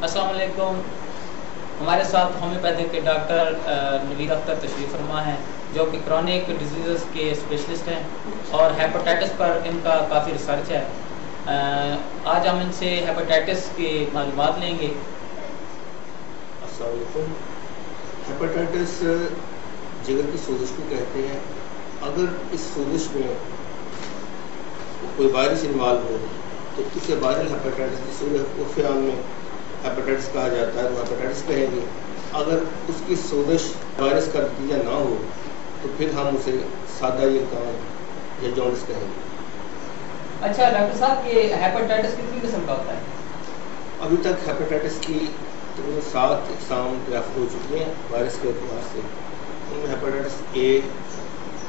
السلام علیکم. ہمارے ساتھ ہومیوپیتھک کے ڈاکٹر نوید اختر تشریف فرما ہیں جو کہ کرونک ڈیزیزز کے اسپیشلسٹ ہیں اور ہیپاٹائٹس پر ان کا کافی ریسرچ ہے. آج ہم ان سے ہیپاٹائٹس کی معلومات لیں گے. السلام علیکم. ہیپاٹائٹس جگر کی سوزش کو کہتے ہیں. اگر اس سوزش میں کوئی وائرس انوالو ہو تو اسے وائرل ہیپاٹائٹس جسے عرف عام میں ہیپاٹائٹس کہا جاتا ہے وہ ہیپاٹائٹس کہیں گے. اگر اس کی سوزش وائرس کا نتیجہ نہ ہو تو پھر ہم اسے سادہ زکام یا جونڈس کہیں گے. اچھا ڈاکٹر صاحب، یہ ہیپاٹائٹس کتنی قسم کا ہوتا ہے؟ ابھی تک ہیپاٹائٹس کی تقریباً 7 اقسام دریافت ہو چکی ہیں وائرس کے اعتبار سے. ان میں hepatitis A,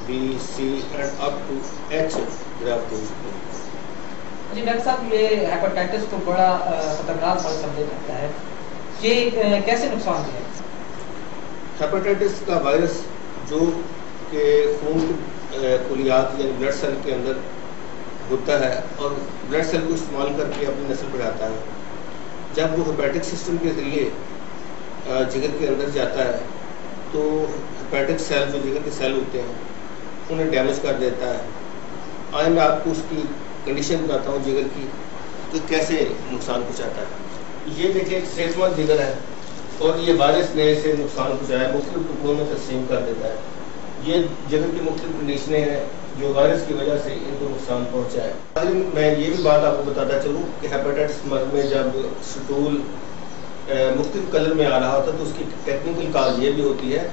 B, C and up to H دریافت ہو چکی ہیں. جی ڈاکٹر صاحب، یہ ہیپاٹائٹس تو بڑا خطرناک مرض سمجھا جاتا ہے. یہ کیسے نقصان دہ ہے؟ ہیپاٹائٹس کا وائرس جو کہ خون کے خلیات یعنی بلڈ سیل کے اندر ہوتا ہے اور بلڈ سیل کو استعمال کر کے اپنی نسل بڑھاتا ہے. جب وہ ہیپیٹک سسٹم کے ذریعے جگر کے اندر جاتا ہے تو ہیپیٹک سیل جو جگر کے سیل ہوتے ہیں انہیں ڈیمیج کر دیتا ہے. آئے میں آپ کو اس کی کنڈیشن بتاتا ہوں جگر کی کہ کیسے نقصان پہنچاتا ہے. یہ دیکھیں ایک صحت مند جگر ہے اور یہ وائرس نے اسے نقصان پہنچایا ہے، مختلف ٹکڑوں میں تقسیم کر دیتا ہے. یہ جگر کی مختلف کنڈیشنیں ہیں جو وائرس کی وجہ سے ان کو نقصان پہنچا ہے. میں یہ بھی بات آپ کو بتاتا چلوں کہ ہیپاٹائٹس مرض میں جب سٹول مختلف کلر میں آ رہا ہوتا ہے تو اس کی ٹیکنیکل کاز یہ بھی ہوتی ہے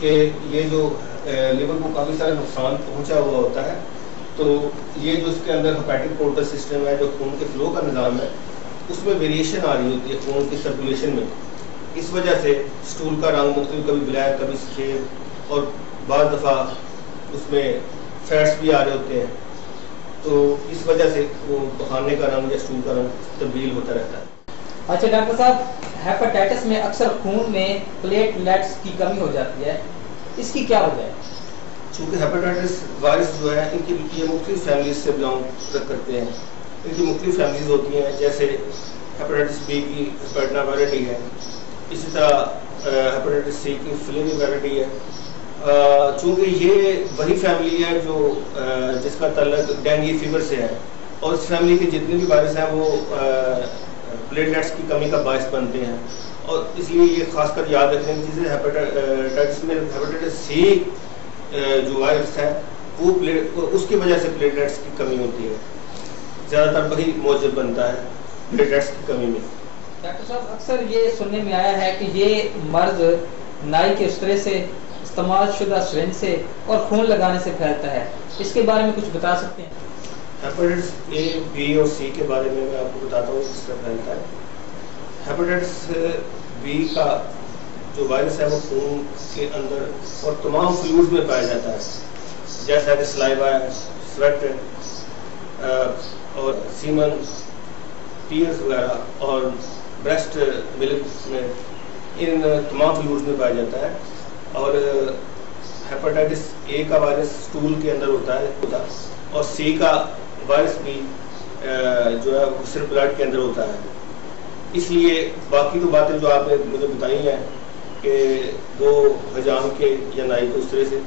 کہ یہ جو لیور کو کافی سارا نقصان پہنچا ہوا ہوتا ہے تو یہ جو اس کے اندر ہیپیٹک پورٹل سسٹم ہے جو خون کے فلو کا نظام ہے اس میں ویریشن آ رہی ہوتی ہے خون کی سرکولیشن میں. اس وجہ سے سٹول کا رنگ مختلف، کبھی بلیک کبھی سفید، اور بعض دفعہ اس میں فیٹس بھی آ رہے ہوتے ہیں. تو اس وجہ سے وہ پخانے کا رنگ یا سٹول کا رنگ تبدیل ہوتا رہتا ہے. اچھا ڈاکٹر صاحب، ہیپاٹائٹس میں اکثر خون میں پلیٹلیٹس کی کمی ہو جاتی ہے، اس کی کیا وجہ ہے؟ چونکہ ہیپاٹائٹس وائرس جو ہے ان کی یہ مختلف فیملیز سے بلانگ کرتے ہیں. ان کی مختلف فیملیز ہوتی ہیں، جیسے ہیپاٹائٹس بی کی ہیپیٹنا ویرٹی ہے، اسی طرح ہیپاٹائٹس سی کی فلیمی ویرٹی ہے. چونکہ یہ وہی فیملی ہے جو جس کا تعلق ڈینگی فیور سے ہے اور اس فیملی کے جتنے بھی وائرس ہیں وہ پلیٹلیٹس کی کمی کا باعث بنتے ہیں. اور اس لیے یہ خاص کر یاد رکھنے کی چیز ہے ہیپاٹائٹس میں ہیپاٹائٹس سی جو وائرس ہے وہ اس کی وجہ سے پلیٹلیٹس کی کمی ہوتی ہے. زیادہ تر وہی موجب بنتا ہے پلیٹلیٹس کی کمی میں. ڈاکٹر صاحب، اکثر یہ سننے میں آیا ہے کہ یہ مرض نائی کے استرے سے، استعمال شدہ سرنج سے اور خون لگانے سے پھیلتا ہے. اس کے بارے میں کچھ بتا سکتے ہیں؟ ہیپاٹائٹس اے، بی اور سی کے بارے میں آپ کو بتاتا ہوں کس طرح پھیلتا ہے. ہیپاٹائٹس بی کا جو وائرس ہے وہ خون کے اندر اور تمام فلوئڈز میں پایا جاتا ہے، جیسا کہ سلائیوا ہے، سویٹ ہے اور سیمن، ٹیئرز وغیرہ اور بریسٹ ملک میں، ان تمام فلوئڈز میں پایا جاتا ہے. اور ہیپاٹائٹس اے کا وائرس سٹول کے اندر ہوتا ہے اور سی کا وائرس بھی جو ہے وہ صرف بلڈ کے اندر ہوتا ہے. اس لیے باقی تو باتیں جو آپ نے مجھے بتائی ہیں کہ وہ حجام کے یا نائی کے استرے سے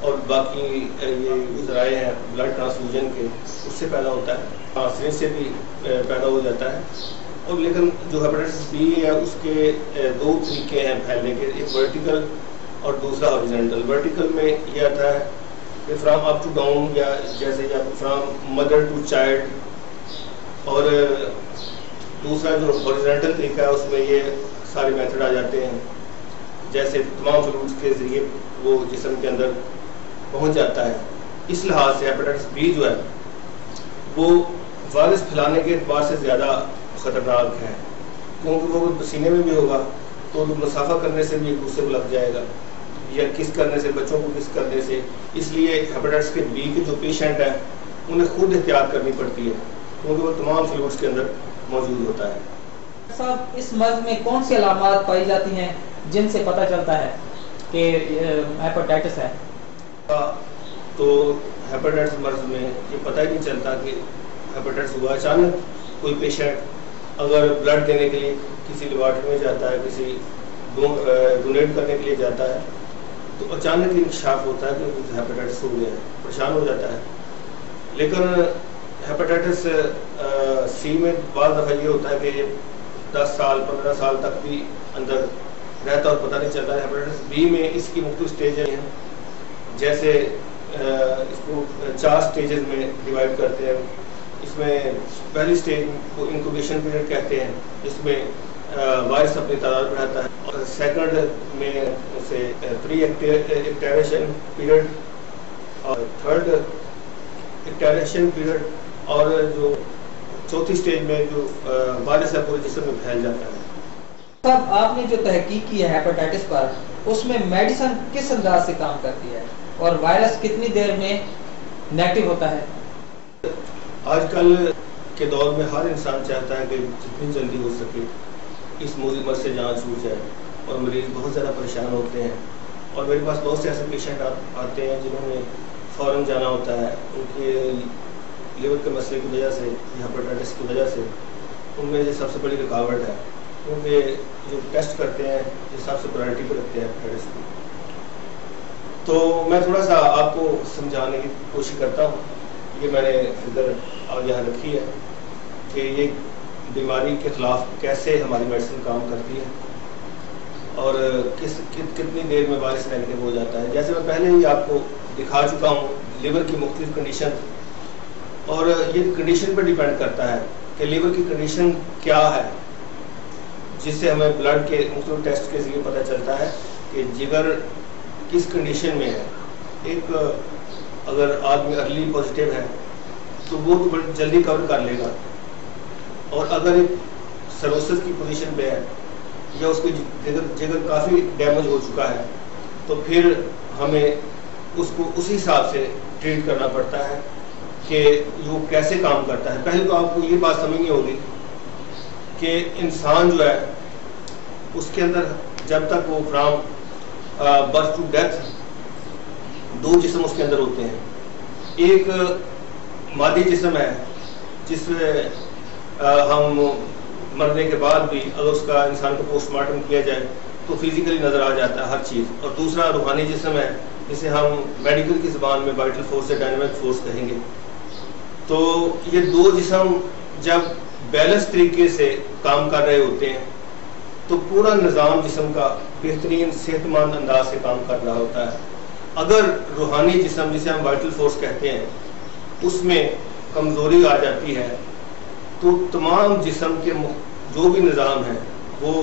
اور باقی یہ ذرائع ہیں بلڈ ٹرانسفیوژن کے اس سے پیدا ہوتا ہے، سرنج سے بھی پیدا ہو جاتا ہے. اور لیکن جو ہیپاٹائٹس بی ہے اس کے 2 طریقے ہیں پھیلنے کے، ایک ورٹیکل اور دوسرا ہاریزونٹل. ورٹیکل میں یہ آتا ہے کہ فرام اپ ٹو ڈاؤن، یا جیسے فرام مدر ٹو چائلڈ. اور دوسرا جو ہاریزونٹل طریقہ ہے اس میں یہ سارے میتھڈ آ جاتے ہیں، جیسے تمام فلوئڈز کے ذریعے وہ جسم کے اندر پہنچ جاتا ہے. اس لحاظ سے ہیپاٹائٹس بی جو ہے وہ وائرس پھیلانے کے اعتبار سے زیادہ خطرناک ہے، کیونکہ وہ پسینے میں بھی ہوگا تو مسافہ کرنے سے بھی ایک دوسرے کو لگ جائے گا، یا کس کرنے سے، بچوں کو کس کرنے سے. اس لیے ہیپاٹائٹس کے بی کے جو پیشنٹ ہیں انہیں خود احتیاط کرنی پڑتی ہے کیونکہ وہ تمام فلوئڈز کے اندر موجود ہوتا ہے. صاحب، اس مرض میں کون سی علامات پائی جاتی ہیں جن سے پتہ چلتا ہے کہ ہیپاٹائٹس ہے؟ تو ہیپاٹائٹس مرض میں یہ پتہ ہی نہیں چلتا کہ ہیپاٹائٹس ہوا. اچانک کوئی پیشنٹ اگر بلڈ دینے کے لیے کسی لیبارٹری میں جاتا ہے، کسی ڈونیٹ کرنے کے لیے جاتا ہے، تو اچانک انکشاف ہوتا ہے کہ ہیپاٹائٹس ہو گیا ہے، پریشان ہو جاتا ہے. لیکن ہیپاٹائٹس سی میں بعض دفعہ یہ ہوتا ہے کہ یہ 10 سال 15 سال تک بھی اندر رہتا اور پتہ نہیں چلتا ہے. ہیپاٹائٹس بی میں اس کی مختلف اسٹیجیں ہیں، جیسے اس کو 4 اسٹیجز میں ڈیوائڈ کرتے ہیں. اس میں پہلی اسٹیج کو انکوبیشن پیریڈ کہتے ہیں، جس میں وائرس اپنی تعداد بڑھاتا ہے. اور سیکنڈ میں اسے پری ایکٹیویشن پیریڈ، اور تھرڈ ایکٹیویشن پیریڈ، اور جو چوتھی اسٹیج میں جو وائرس ہے پورے جسم میں پھیل جاتا ہے. صاحب آپ نے جو تحقیق کی ہے ہیپاٹائٹس پر، اس میں میڈیسن کس انداز سے کام کرتی ہے اور وائرس کتنی دیر میں نیگیٹو ہوتا ہے؟ آج کل کے دور میں ہر انسان چاہتا ہے کہ جتنی جلدی ہو سکے اس مرض سے جان چھوٹ جائے، اور مریض بہت زیادہ پریشان ہوتے ہیں. اور میرے پاس بہت سے ایسے پیشنٹ آتے ہیں جنہوں نے فوراً جانا ہوتا ہے. ان کے لیور کے مسئلے کی وجہ سے، ہیپاٹائٹس کی وجہ سے ان میں یہ سب سے بڑی رکاوٹ ہے، کیونکہ جو ٹیسٹ کرتے ہیں یہ سب سے پرائرٹی پہ رکھتے ہیں ہیپاٹائٹس کو. تو میں تھوڑا سا آپ کو سمجھانے کی کوشش کرتا ہوں. یہ میں نے ادھر یہاں رکھی ہے کہ یہ بیماری کے خلاف کیسے ہماری میڈیسن کام کرتی ہے اور کتنی دیر میں وائرس نیگیٹو ہو جاتا ہے. جیسے میں پہلے ہی آپ کو دکھا چکا ہوں لیور کی مختلف کنڈیشن، اور یہ کنڈیشن پر ڈیپینڈ کرتا ہے کہ لیور کی کنڈیشن کیا ہے، جس سے ہمیں بلڈ کے مختلف ٹیسٹ کے ذریعے پتہ چلتا ہے کہ جگر کس کنڈیشن میں ہے. ایک اگر آدمی ارلی پازیٹیو ہے تو وہ تو جلدی کور کر لے گا، اور اگر ایک سروسز کی پوزیشن پہ ہے یا اس کی جگر کافی ڈیمیج ہو چکا ہے تو پھر ہمیں اس کو اسی حساب سے ٹریٹ کرنا پڑتا ہے کہ وہ کیسے کام کرتا ہے. پہلے تو آپ کو یہ بات سمجھنی ہوگی کہ انسان جو ہے اس کے اندر جب تک وہ فرام برتھ ٹو ڈیتھ 2 جسم اس کے اندر ہوتے ہیں. ایک مادی جسم ہے جس میں ہم مرنے کے بعد بھی اگر اس کا انسان کو پوسٹ مارٹم کیا جائے تو فزیکلی نظر آ جاتا ہے ہر چیز. اور دوسرا روحانی جسم ہے جسے ہم میڈیکل کی زبان میں وائٹل فورس یا ڈائنامک فورس کہیں گے. تو یہ 2 جسم جب بیلنس طریقے سے کام کر رہے ہوتے ہیں تو پورا نظام جسم کا بہترین صحت مند انداز سے کام کر رہا ہوتا ہے. اگر روحانی جسم جسے ہم وائٹل فورس کہتے ہیں اس میں کمزوری آ جاتی ہے تو تمام جسم کے جو بھی نظام ہے وہ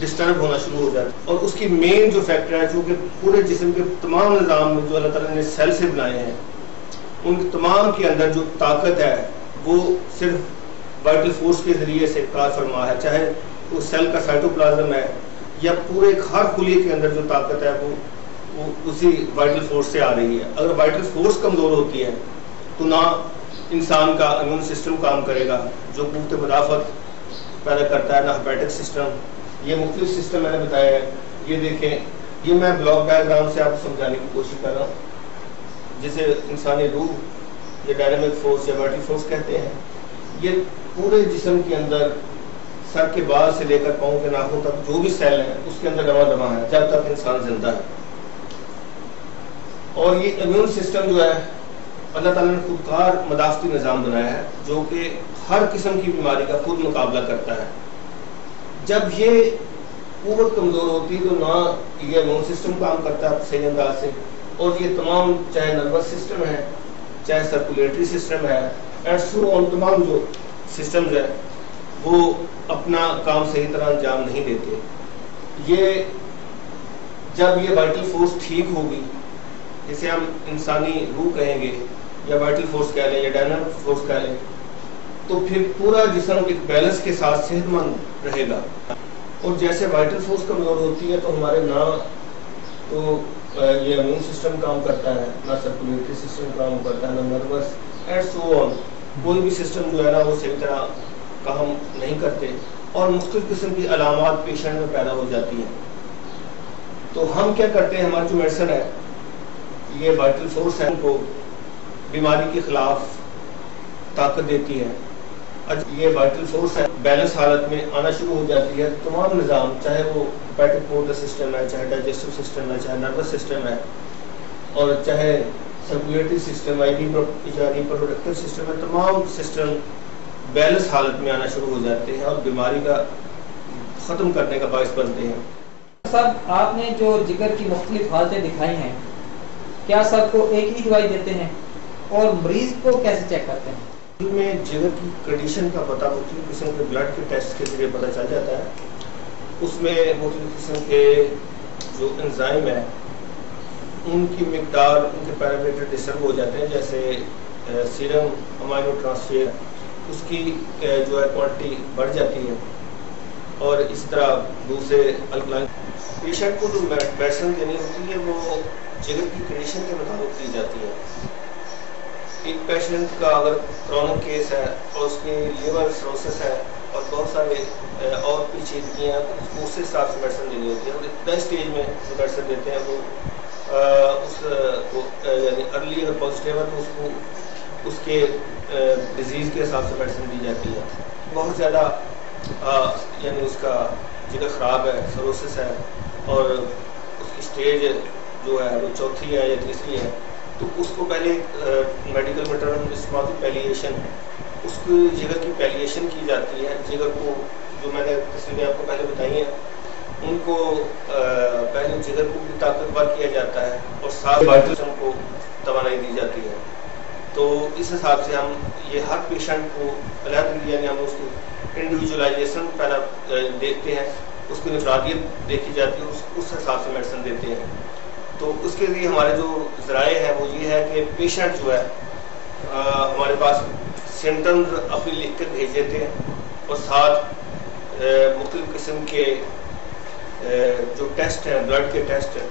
ڈسٹرب ہونا شروع ہو جاتا ہے. اور اس کی مین جو فیکٹر ہے، چونکہ پورے جسم کے تمام نظام میں جو اللہ تعالیٰ نے سیل سے بنائے ہیں ان تمام کے اندر جو طاقت ہے وہ صرف وائٹل فورس کے ذریعے سے کار فرما ہے. چاہے وہ سیل کا سائٹوپلازم ہے یا پورے ہر خلیے کے اندر جو طاقت ہے وہ اسی وائٹل فورس سے آ رہی ہے. اگر وائٹل فورس کمزور ہوتی ہے تو نہ انسان کا امیون سسٹم کام کرے گا جو قوت مدافعت پیدا کرتا ہے، نہ ہیپیٹک سسٹم. یہ مختلف سسٹم میں نے بتایا ہے. یہ دیکھیں، یہ میں بلاک ڈائیگرام سے آپ کو سمجھانے کی کوشش کر رہا ہوں. جسے انسانی روح یا ڈائنامک فورس یا وائٹل فورس کہتے ہیں. یہ پورے جسم کے اندر سر کے بال سے لے کر پاؤں کے ناخن تک جو بھی سیل ہیں اس کے اندر رواں دواں ہے جب تک انسان زندہ ہے. اور یہ امیون سسٹم جو ہے اللہ تعالیٰ نے خودکار مدافعتی نظام بنایا ہے جو کہ ہر قسم کی بیماری کا خود مقابلہ کرتا ہے. جب یہ قوت کمزور ہوتی ہے تو نہ یہ امیون سسٹم کام کرتا ہے صحیح انداز سے، اور یہ تمام چاہے نروس سسٹم ہے، چاہے سرکولیٹری سسٹم ہے، اینڈ سو آن تمام جو سسٹمز ہیں وہ اپنا کام صحیح طرح انجام نہیں دیتے. یہ جب یہ وائٹل فورس ٹھیک ہوگی، جسے ہم انسانی روح کہیں گے یا وائٹل فورس کہہ لیں یا ڈائنامک فورس کہہ لیں، تو پھر پورا جسم ایک بیلنس کے ساتھ صحت مند رہے گا. اور جیسے وائٹل فورس کمزور ہوتی ہے تو ہمارے نہ تو یہ امیون سسٹم کام کرتا ہے، نہ سرکولیٹری سسٹم کام کرتا ہے، نہ نروس اینڈ سو آن. کوئی بھی سسٹم جو ہے نا وہ صحیح طرح کام نہیں کرتے اور مختلف قسم کی علامات پیشنٹ میں پیدا ہو جاتی ہیں. تو ہم کیا کرتے ہیں، ہماری جو میڈیسن ہے یہ وائٹل فورس ہے کو بیماری کے خلاف طاقت دیتی ہے. یہ وائٹل فورس ہے بیلنس حالت میں آنا شروع ہو جاتی ہے. تمام نظام چاہے وہ ہیپیٹک موٹر سسٹم ہے, چاہے ڈائجسٹو سسٹم ہے, چاہے نروس سسٹم ہے, اور چاہے سرکولیٹری سسٹم ہے, ریپروڈکٹیو سسٹم ہے, تمام سسٹم بیلنس حالت میں آنا شروع ہو جاتے ہیں اور بیماری کا ختم کرنے کا باعث بنتے ہیں. سب آپ نے جو جگر کی مختلف حالتیں دکھائی ہیں, کیا سب کو ایک ہی دوائی دیتے ہیں اور مریض کو کیسے چیک کرتے ہیں؟ میں جگر کی کنڈیشن کا پتہ مختلف قسم کے بلڈ کے ٹیسٹ کے ذریعے پتہ چل جاتا ہے. اس میں مختلف قسم کے جو انزائم ہیں ان کی مقدار, ان کے پیرامیٹر ڈسٹرب ہو جاتے ہیں. جیسے سیرم امائنو ٹرانسفیر, اس کی جو ہے کوانٹٹی بڑھ جاتی ہے, اور اس طرح دوسرے الکلائن. پیشنٹ کو جو میڈیسن دینی ہوتی ہے وہ جگر کی کنڈیشن کے مطابق دی جاتی ہے. ایک پیشنٹ کا اگر کرونک کیس ہے اور اس کی لیور سروسس ہے اور بہت سارے اور پیچیدگیاں ہیں, اس کو اس حساب سے میڈیسن دینی ہوتی ہے. اور ابتدائی اسٹیج میں جو میڈیسن دیتے ہیں وہ اس کو یعنی ارلی اگر پازیٹیو ہے تو اس کو اس کے ڈیزیز کے حساب سے میڈیسن دی جاتی ہے. بہت زیادہ یعنی اس کا جگر خراب ہے, سروسس ہے, اور اس کی اسٹیج جو ہے وہ چوتھی ہے یا تیسری ہے, تو اس کو پہلے میڈیکل میٹرم استعمال کی پیلیشن, اس کی جگر کی پیلیشن کی جاتی ہے. جگر کو جو میں نے تصویریں آپ کو پہلے بتائی ہیں ان کو پہلے جگر کو بھی طاقتور کیا جاتا ہے اور ساتھ وائٹل سسٹم کو توانائی دی جاتی ہے. تو اس حساب سے ہم یہ ہر پیشنٹ کو علیحدگی یعنی ہم اس کو انڈیویجولائزیشن پہلا دیکھتے ہیں, اس کی نفرادیت دیکھی جاتی ہے, اس حساب سے میڈیسن دیتے ہیں. تو اس کے لیے ہمارے جو ذرائع ہیں وہ یہ ہے کہ پیشنٹ جو ہے ہمارے پاس سمٹمز اپنی لکھ کر بھیج دیتے ہیں, اور ساتھ مختلف قسم کے جو ٹیسٹ ہیں, بلڈ کے ٹیسٹ ہیں,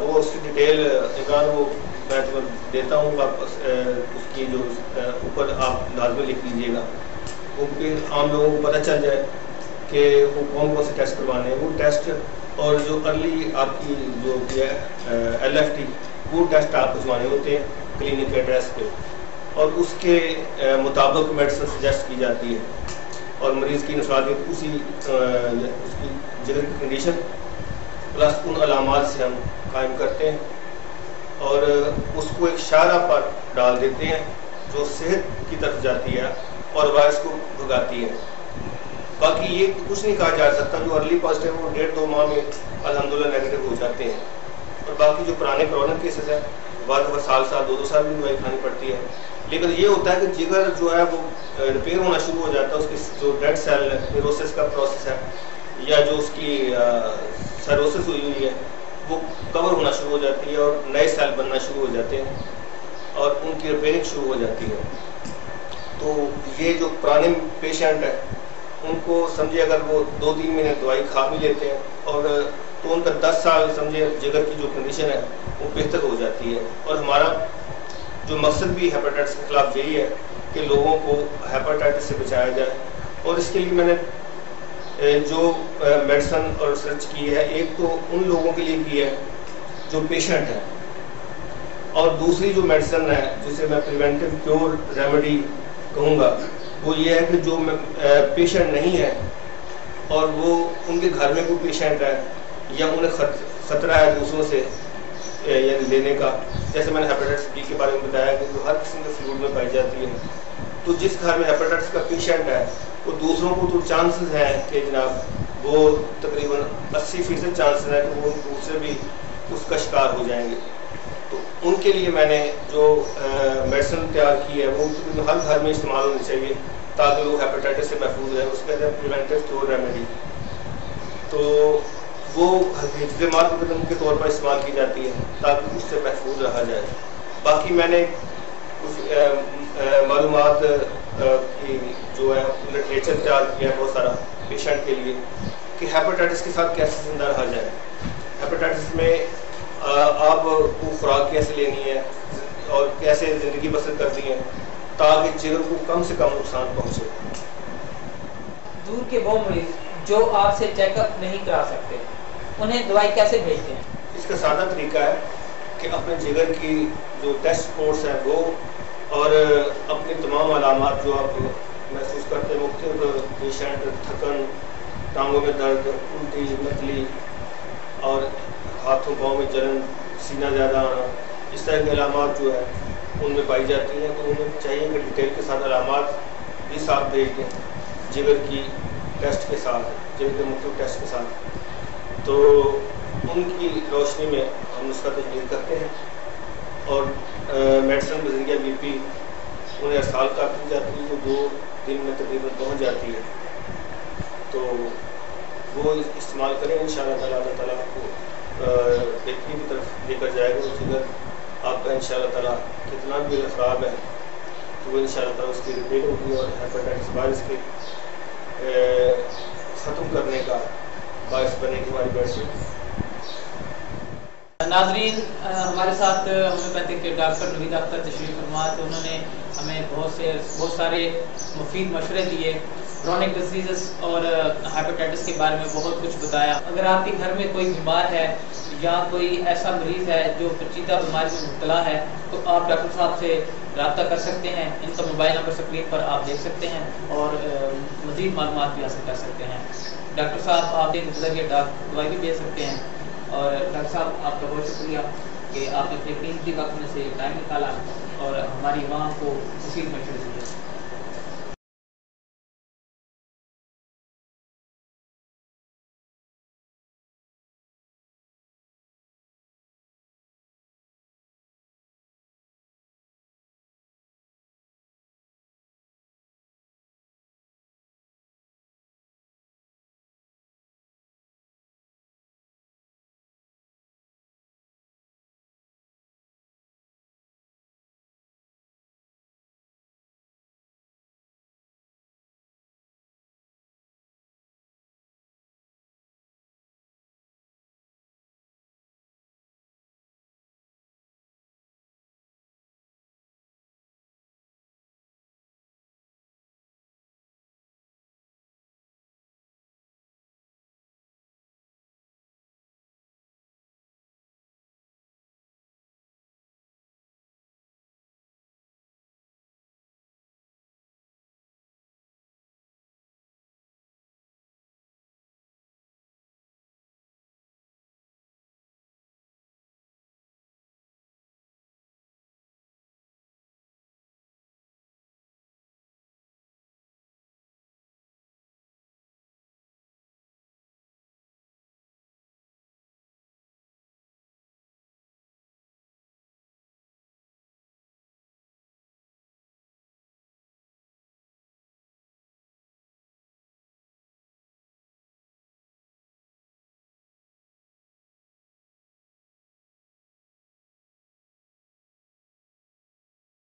وہ اس کی ڈیٹیل عمران وہ میں تمہیں دیتا ہوں. آپ اس کی جو اوپر آپ لازمی لکھ لیجیے گا, وہ عام لوگوں کو پتہ چل جائے کہ وہ کون کون سے ٹیسٹ کروانے ہیں. وہ ٹیسٹ اور جو ارلی آپ کی جو ایل ایف ٹی وہ ٹیسٹ آپ بھجوانے ہوتے ہیں کلینک کے ایڈریس پہ, اور اس کے مطابق میڈیسن سجیسٹ کی جاتی ہے, اور مریض کی نفرادیت اسی اس کی جگر کی کنڈیشن پلس ان علامات سے ہم قائم کرتے ہیں, اور اس کو ایک شارہ پر ڈال دیتے ہیں جو صحت کی طرف جاتی ہے اور وائرس کو بھگاتی ہے. باقی یہ کچھ نہیں کہا جا سکتا, جو ارلی پازیٹیو وہ 1.5-2 ماہ میں الحمدللہ نیگیٹو ہو جاتے ہیں, اور باقی جو پرانے کرونک کیسز ہیں بعد میں سال 2 سال بھی دوائی کھانی پڑتی ہے. لیکن یہ ہوتا ہے کہ جگر جو ہے وہ ریپیئر ہونا شروع ہو جاتا ہے, اس کی جو ڈیڈ سیل نیروسس کا پروسیس ہے یا جو اس کی سیروسس ہوئی ہے وہ کور ہونا شروع ہو جاتی ہے, اور نئے سیل بننا شروع ہو جاتے ہیں, اور ان کی ریپیئرنگ شروع ہو جاتی ہے. تو یہ جو پرانے پیشنٹ ہیں ان کو سمجھے اگر وہ 2-3 مہینے دوائی کھا بھی لیتے ہیں اور تو ان کا 10 سال سمجھے جگر کی جو کنڈیشن ہے وہ بہتر ہو جاتی ہے. اور ہمارا جو مقصد بھی ہیپاٹائٹس کے خلاف یہی ہے کہ لوگوں کو ہیپاٹائٹس سے بچایا جائے, اور اس کے لیے میں نے جو میڈیسن اور ریسرچ کی ہے, ایک تو ان لوگوں کے لیے کی ہے جو پیشنٹ ہیں, اور دوسری جو میڈیسن ہے جسے میں پریونٹیو کیور ریمیڈی کہوں گا وہ یہ ہے کہ جو پیشنٹ نہیں ہے اور وہ ان کے گھر میں کوئی پیشنٹ ہے یا انہیں خطرہ ہے دوسروں سے یعنی لینے کا, جیسے میں نے ہیپاٹائٹس بی کے بارے میں بتایا کہ جو ہر قسم کے فلوئڈ میں پائی جاتی ہے, تو جس گھر میں ہیپاٹائٹس کا پیشنٹ ہے وہ دوسروں کو تو چانسز ہیں کہ جناب وہ تقریباً 80% چانسز ہیں کہ وہ دوسرے بھی اس کا شکار ہو جائیں گے. تو ان کے لیے میں نے جو میڈیسن تیار کی ہے وہ ہر گھر میں استعمال ہونی چاہیے تاکہ وہ ہیپاٹائٹس سے محفوظ رہے. اس کہتے ہیں پریونٹیو کیور ریمیڈی, تو وہ اقدامات کے طور پر استعمال کی جاتی ہے تاکہ اس سے محفوظ رہا جائے. باقی میں نے کچھ معلومات کی جو ہے لٹریچر تیار کیا ہے بہت سارا پیشنٹ کے لیے کہ ہیپاٹائٹس کے ساتھ کیسے زندہ رہا جائے. ہیپاٹائٹس میں آپ کو خوراک کیسے لینی ہے اور کیسے زندگی بسر کرنی ہے تاکہ جگر کو کم سے کم نقصان پہنچے. دور کے وہ مریض جو آپ سے چیک اپ نہیں کرا سکتے انہیں دوائی کیسے بھیجتے ہیں؟ اس کا سادہ طریقہ ہے کہ اپنے جگر کی جو ٹیسٹ رپورٹس ہیں وہ اور اپنی تمام علامات جو آپ محسوس کرتے ہیں، مختلف پیشنٹ تھکن، ٹانگوں میں درد، الٹی، نتلی اور ہاتھوں پاؤں میں جلن، سینہ زیادہ آنا، اس طرح کی علامات جو ہے ان میں پائی جاتی ہیں، تو انہیں چاہیے کہ ڈیٹیل کے ساتھ علامات بھی ساتھ بھیج دیں، جگر کی ٹیسٹ کے ساتھ، جگر کے مختلف ٹیسٹ کے ساتھ، تو ان کی روشنی میں ہم اس کا تجویز کرتے ہیں. اور میڈیسن کے ذریعے بی پی انہیں ارسال کر دی جاتی ہے، جو 2 دن میں تقریباً پہنچ جاتی ہے، تو وہ استعمال کریں. انشاءاللہ تعالیٰ اللہ تعالیٰ آپ کو بہتری کی طرف لے کر جائے گا. جگر آپ کا انشاءاللہ تعالیٰ کتنا بھی خراب ہے تو وہ انشاءاللہ تعالیٰ اس کی ریپیئر ہوگی اور ہیپاٹائٹس وائرس کے ختم کرنے کا باعث بنے گی ہماری بیٹری. ناظرین، ہمارے ساتھ ہومیوپیتھک کے ڈاکٹر نوید اختر تشریف فرما تھے. انہوں نے ہمیں بہت سارے مفید مشورے دیے، کرونک ڈیزیزز اور ہیپاٹائٹس کے بارے میں بہت کچھ بتایا. اگر آپ کے گھر میں کوئی بیمار ہے یا کوئی ایسا مریض ہے جو پیچیدہ بیماری میں مبتلا ہے تو آپ ڈاکٹر صاحب سے رابطہ کر سکتے ہیں. ان کا موبائل نمبر اسکرین پر آپ دیکھ سکتے ہیں اور مزید معلومات بھی حاصل کر سکتے ہیں. ڈاکٹر صاحب آپ کے ذریعے دوائی بھی دے سکتے ہیں. اور ڈاکٹر صاحب آپ کا بہت شکریہ کہ آپ نے اپنے قیمتی وقت میں سے ٹائم نکالا اور ہماری عوام کو مفید مشورے دیے.